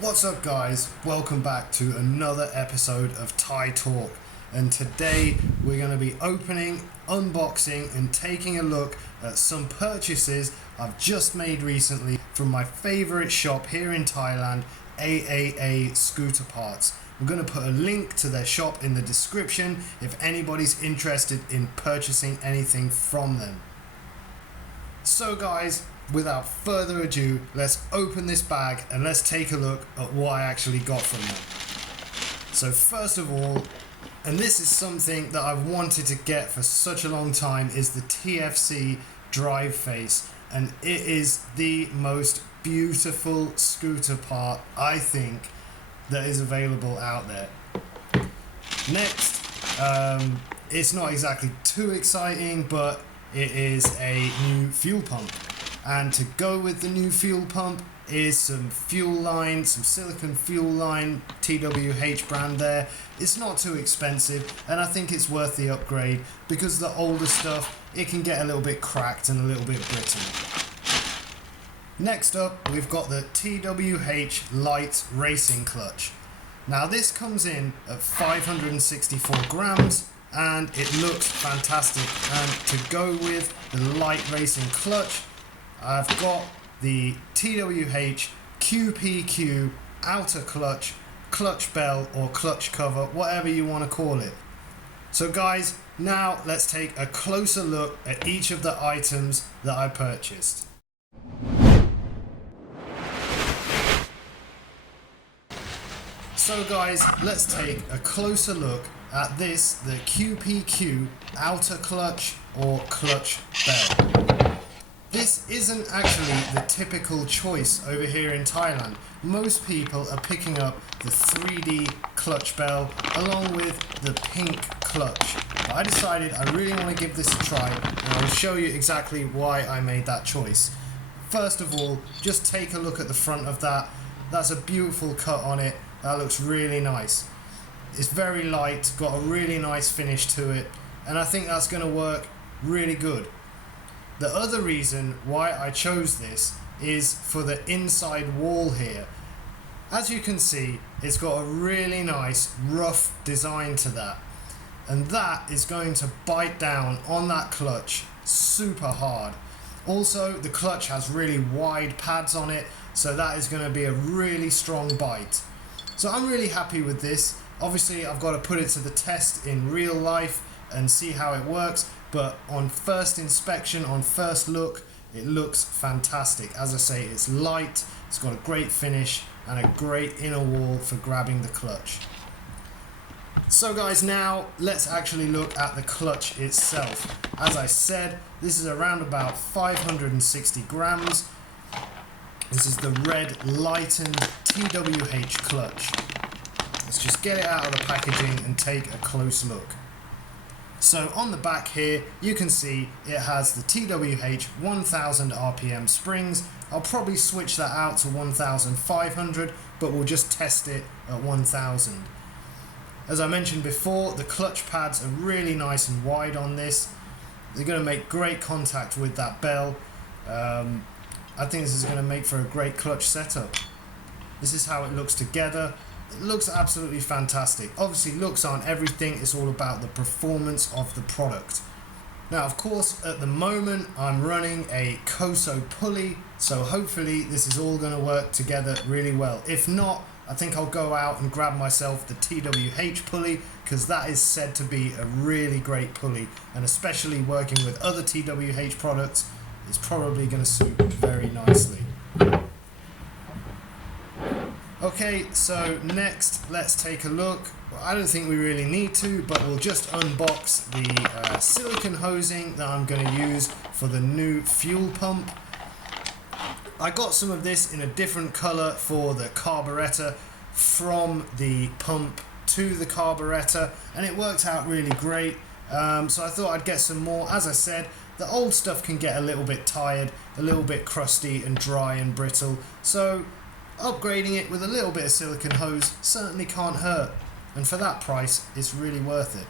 What's up guys, welcome back to another episode of Thai Talk, and today we're going to be opening, unboxing and taking a look at some purchases I've just made recently from my favourite shop here in Thailand, AAA Scooter Parts. I'm going to put a link to their shop in the description if anybody's interested in purchasing anything from them. So guys, without further ado, let's open this bag and let's take a look at what I actually got from them. So first of all, and this is something that I've wanted to get for such a long time, is the TFC drive face, and it is the most beautiful scooter part I think that is available out there. Next, it's not exactly too exciting, but it is a new fuel pump. And to go with the new fuel pump is some fuel line, some silicone fuel line, TWH brand there. It's not too expensive, and I think it's worth the upgrade because the older stuff, it can get a little bit cracked and a little bit brittle. Next up, we've got the TWH light racing clutch. Now this comes in at 564 grams and it looks fantastic. And to go with the light racing clutch, I've got the TWH QPQ outer clutch, clutch bell or clutch cover, whatever you want to call it. So guys, now let's take a closer look at each of the items that I purchased. So guys, let's take a closer look at this, the QPQ outer clutch or clutch bell. This isn't actually the typical choice over here in Thailand. Most people are picking up the 3D clutch bell along with the pink clutch. But I decided I really want to give this a try, and I'll show you exactly why I made that choice. First of all, just take a look at the front of that. That's a beautiful cut on it. That looks really nice. It's very light, got a really nice finish to it, and I think that's going to work really good. The other reason why I chose this is for the inside wall here. As you can see, it's got a really nice rough design to that, and that is going to bite down on that clutch super hard. Also, the clutch has really wide pads on it, so that is going to be a really strong bite. So I'm really happy with this. Obviously I've got to put it to the test in real life and see how it works, but on first inspection, on first look, it looks fantastic. As I say, it's light, it's got a great finish and a great inner wall for grabbing the clutch. So guys, now let's actually look at the clutch itself. As I said, this is around about 560 grams. This is the red lightened TWH clutch. Let's just get it out of the packaging and take a close look. So on the back here, you can see it has the TWH 1000 RPM springs. I'll probably switch that out to 1500, but we'll just test it at 1000. As I mentioned before, the clutch pads are really nice and wide on this. They're going to make great contact with that bell. I think this is going to make for a great clutch setup. This is how it looks together. It looks absolutely fantastic. Obviously looks aren't everything, it's all about the performance of the product. Now of course at the moment I'm running a Koso pulley, so hopefully this is all going to work together really well. If not, I think I'll go out and grab myself the TWH pulley, because that is said to be a really great pulley, and especially working with other TWH products, it's probably going to suit very nicely. Okay, so next let's take a look. Well, I don't think we really need to, but we'll just unbox the silicone hosing that I'm going to use for the new fuel pump. I got some of this in a different colour for the carburetor from the pump to the carburetor, and it worked out really great. So I thought I'd get some more. As I said, the old stuff can get a little bit tired, a little bit crusty and dry and brittle, so upgrading it with a little bit of silicone hose certainly can't hurt, and for that price it's really worth it.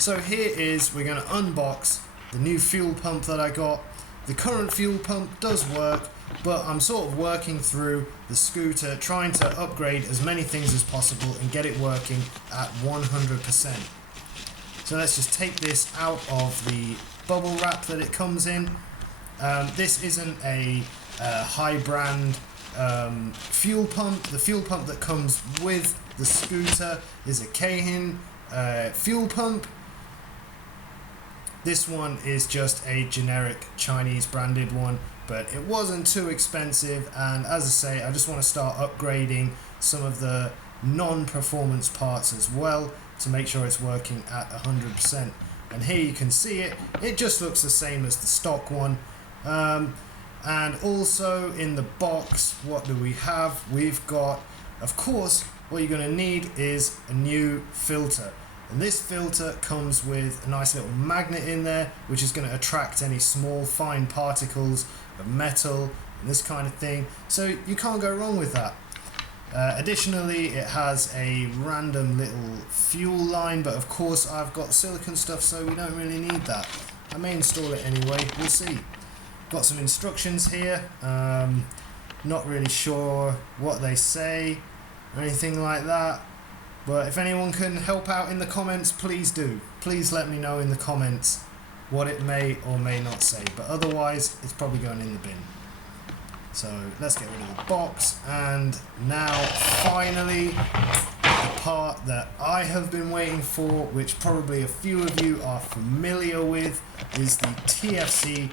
So here is, we're going to unbox the new fuel pump that I got. the current fuel pump does work, but I'm sort of working through the scooter, trying to upgrade as many things as possible and get it working at 100%. So let's just take this out of the bubble wrap that it comes in. This isn't a high brand fuel pump. The fuel pump that comes with the scooter is a Keihin fuel pump. This one is just a generic Chinese branded one, but it wasn't too expensive, and as I say, I just want to start upgrading some of the non-performance parts as well to make sure it's working at 100%. And here you can see it just looks the same as the stock one. And also in the box, what do we have? We've got, of course, what you're going to need is a new filter. And this filter comes with a nice little magnet in there, which is going to attract any small fine particles of metal and this kind of thing. So you can't go wrong with that. Additionally, it has a random little fuel line, but of course I've got silicone stuff, so we don't really need that. I may install it anyway, we'll see. Got some instructions here, not really sure what they say or anything like that, but if anyone can help out in the comments, please do. Please let me know in the comments what it may or may not say, but otherwise it's probably going in the bin. So let's get rid of the box, and now finally the part that I have been waiting for, which probably a few of you are familiar with, is the TFC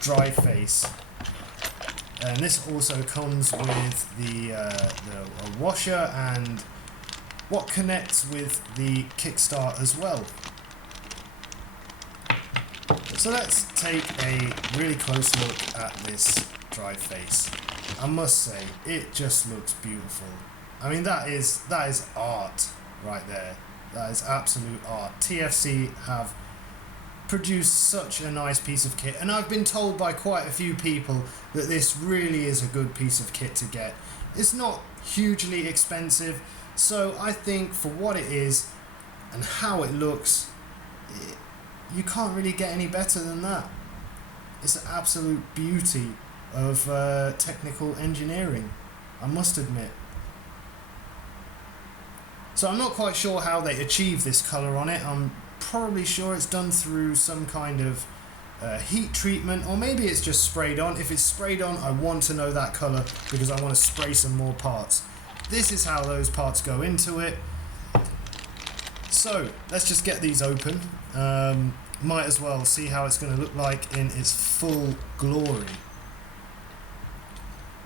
drive face. And this also comes with the washer and what connects with the kickstart as well. So let's take a really close look at this drive face. I must say, it just looks beautiful. I mean, that is art right there. That is absolute art. TFC have produced such a nice piece of kit, and I've been told by quite a few people that this really is a good piece of kit to get. It's not hugely expensive, so I think for what it is and how it looks, you can't really get any better than that. It's an absolute beauty of technical engineering, I must admit. So I'm not quite sure how they achieve this colour on it. I'm probably sure it's done through some kind of heat treatment, or maybe it's just sprayed on. If it's sprayed on, I want to know that colour because I want to spray some more parts. This is how those parts go into it. So let's just get these open. Might as well see how it's going to look like in its full glory.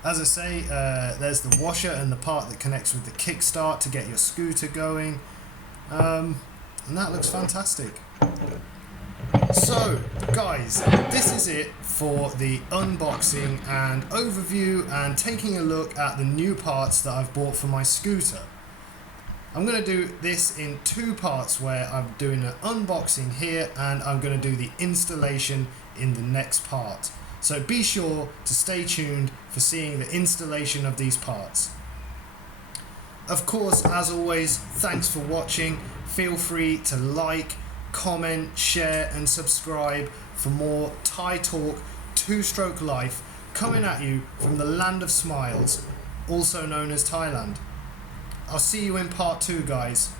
As I say, there's the washer and the part that connects with the kickstart to get your scooter going. And that looks fantastic. So, guys, this is it for the unboxing and overview and taking a look at the new parts that I've bought for my scooter. I'm going to do this in two parts, where I'm doing an unboxing here and I'm going to do the installation in the next part. So be sure to stay tuned for seeing the installation of these parts. Of course, as always, thanks for watching. Feel free to like, comment, share and subscribe for more Thai talk, two-stroke life coming at you from the land of smiles, also known as Thailand. I'll see you in part 2, guys.